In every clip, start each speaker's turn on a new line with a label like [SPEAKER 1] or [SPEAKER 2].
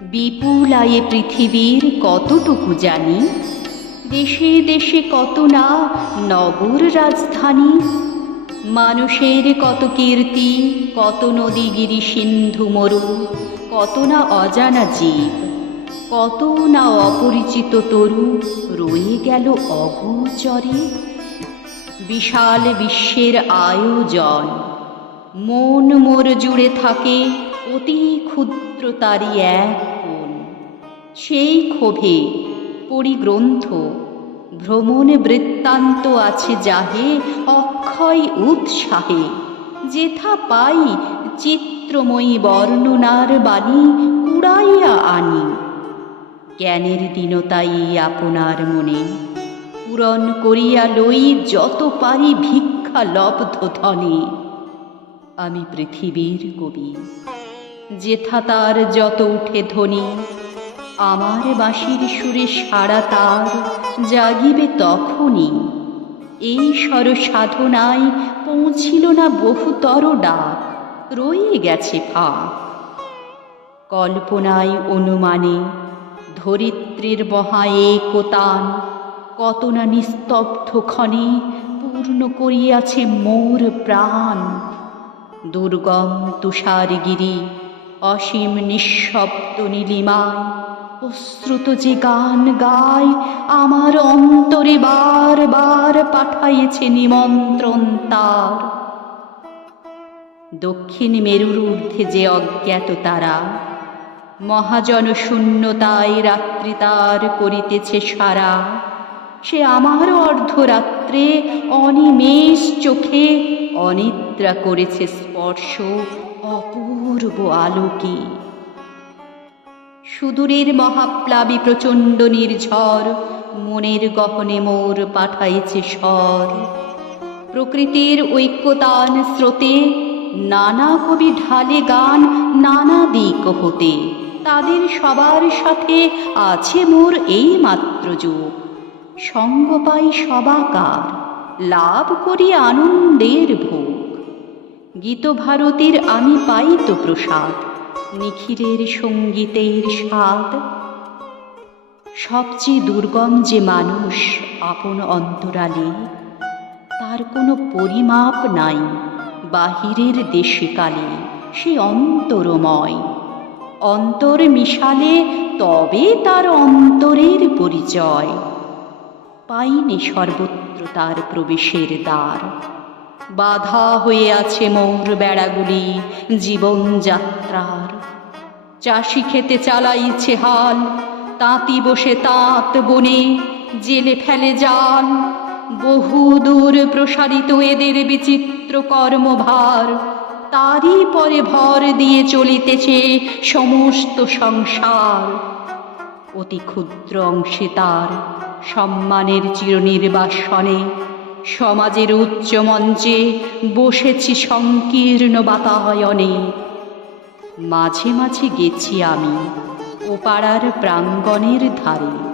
[SPEAKER 1] বিপুল আয়ে পৃথিবীর কতটুকু জানি? দেশে দেশে কত না, নগর রাজধানী? মানুষের কত কীর্তি, কত নদী গিরি সিন্ধু মরু, কত না অজানা জীব, কত না অপরিচিত তরু, রয়ে গেল অগোচরে। বিশাল বিশ্বের আয়োজন, মন মোর জুড়ে থাকে অতি ক্ষুদ্র তারই এক কোণ। সেই ক্ষোভে পরিগ্রন্থ, ভ্রমণ বৃত্তান্ত আছে যাহে অক্ষয় উৎসাহে, যেথা পাই চিত্রময়ী বর্ণনার বাণী কুড়াইয়া আনি। জ্ঞানের দীনতাই আপনার মনে, পূরণ করিয়া লই যত পারি ভিক্ষা লব্ধ ধনে। আমি পৃথিবীর কবি। যেথা তার যত উঠে ধ্বনি, আমার বাঁশির সুরে সারা তার জাগিবে তখনই। এই স্বর সাধনায় পৌঁছিল না বহুতর ডাক, রয়ে গেছে ফাঁক। কল্পনায় অনুমানে ধরিত্রীর মহায়ে কোতান কত না নিস্তব্ধ ক্ষণে পূর্ণ করিয়াছে মোর প্রাণ। দুর্গম তুষারগিরি অসীম নিঃশব্দ নীলিমায় অশ্রুত যে গান গায়, আমার অন্তরে বার বার পাঠাইছে নিমন্ত্রণ তার। দক্ষিণ মেরুর ঊর্ধ্বে যে অজ্ঞাত তারা, মহাজন শূন্যতায় রাত্রি তার করিতেছে সারা। সে আমারও অর্ধরাত্রে অনিমেষ চোখে অনিদ্রা করেছে স্পর্শ, অপূর্ব আলোকে। সুদূরের মহাপ্লাবী প্রচণ্ড নির্ঝর, মনের গহনে মোর পাঠাইছে স্বর। প্রকৃতির ঐক্যতান স্রোতে, নানা কবি ঢালে গান, নানা দিক হতে। তাদের সবার সাথে আছে মোর এই মাত্র যোগ। সঙ্গ পাই সবাকার, লাভ করি আনন্দের ভোগ। গীতভারতীর আমি পাই তো প্রসাদ নিখিরের সঙ্গীতের স্বাদ। সবচেয়ে দুর্গম যে মানুষ আপন অন্তরালে, তার কোনো পরিমাপ নাই বাহিরের দেশে কালে সে অন্তরময়। অন্তর মিশালে তবে তার অন্তরের পরিচয়। পাইনি সর্বত্র তার প্রবেশের দ্বার। বাধা হয়ে আছে মোর বেড়াগুলি জীবনযাত্রার চাষি খেতে চালাইছে হাল, তাঁতি বসে তাঁত বনে, জেলে ফেলে জাল। বহু দূর প্রসারিত এদের বিচিত্র কর্মভার, তারই পরে ভর দিয়ে চলিতেছে সমস্ত সংসার। অতি ক্ষুদ্র অংশে তার সম্মানের চিরনির্বাসনে সমাজের উচ্চ মঞ্চে বসেছি সংকীর্ণ বাতায়নে। মাঝে মাঝে গেছি আমি ও পাড়ার প্রাঙ্গণের ধারে।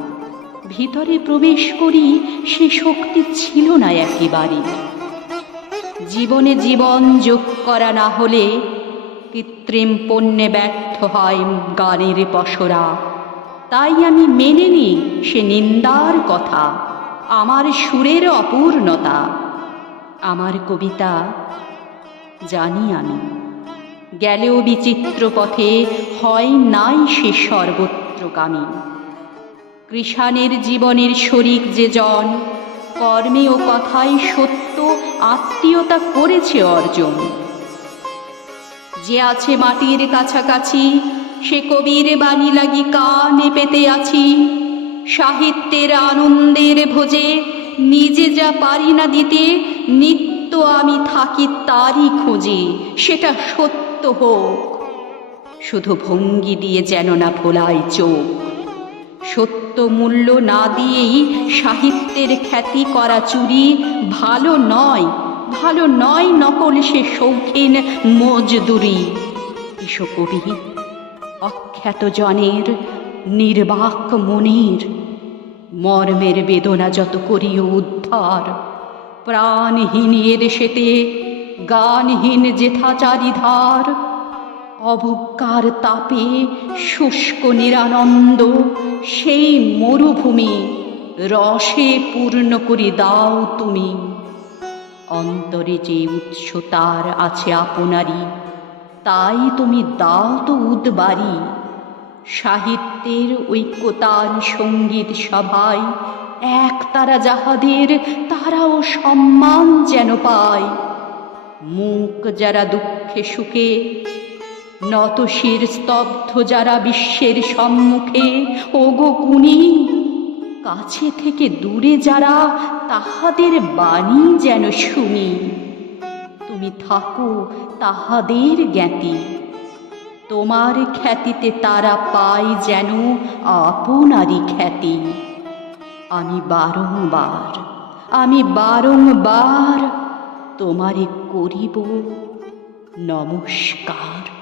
[SPEAKER 1] ভিতরে প্রবেশ করি, সে শক্তি ছিল না একেবারে। জীবনে জীবন যোগ করা না হলে কৃত্রিম পণ্যে ব্যর্থ হয় গানের পসরা। তাই আমি মেনে নিই সে নিন্দার কথা। আমার সুরের অপূর্ণতা। আমার কবিতা জানি আমি। গেলেও বিচিত্র পথে হয় নাই সে সর্বত্রগামী। কৃষাণের জীবনের শরিক যে জন, কর্মে ও কথায় সত্য আত্মীয়তা করেছে অর্জন। যে আছে মাটির কাছাকাছি, সে কবির বাণী লাগি কানে পেতে আছি। সাহিত্যের আনন্দের ভোজে নিজে যা পারি না দিতে, নিত্য আমি থাকি তারই খোঁজে, সেটা সত্য হোক। শুধু ভঙ্গি দিয়ে যেন না ভোলাই চোখ। সত্য মূল্য না দিয়েই সাহিত্যের খ্যাতি করা চুরি, ভালো নয় ভালো নয় নকল সে শৌখিন মজদুরি। এসো কবি, অখ্যাত জনের নির্বাক মনির মর্মের বেদনা যত করিও উদ্ধার। প্রাণহীন এ দেশেতে, গানহীন যেথা চারিধার। অবজ্ঞার তাপে শুষ্ক নিরানন্দ, সেই মরুভূমি রসে পূর্ণ করে দাও তুমি। অন্তরে যে উৎসতার আছে আপনারই, তাই তুমি দাও তো উদ্বারি। সাহিত্যের ঐক্যতান সংগীত সভায় এক তারা যাহাদের, তারাও সম্মান যেন পায়। মুখ যারা দুঃখে সুখে, নতশির স্তব্ধ যারা বিশ্বের সম্মুখে, ওগো কুনি কাছে থেকে দূরে যারা, তাহাদের বাণী যেন শুনি। তুমি থাকো তাহাদের জ্ঞাতি। তোমার খ্যাতিতে তারা পায় যেন আপনারই খ্যাতি। আমি বারংবার আমি বারংবার তোমারে করিব নমস্কার।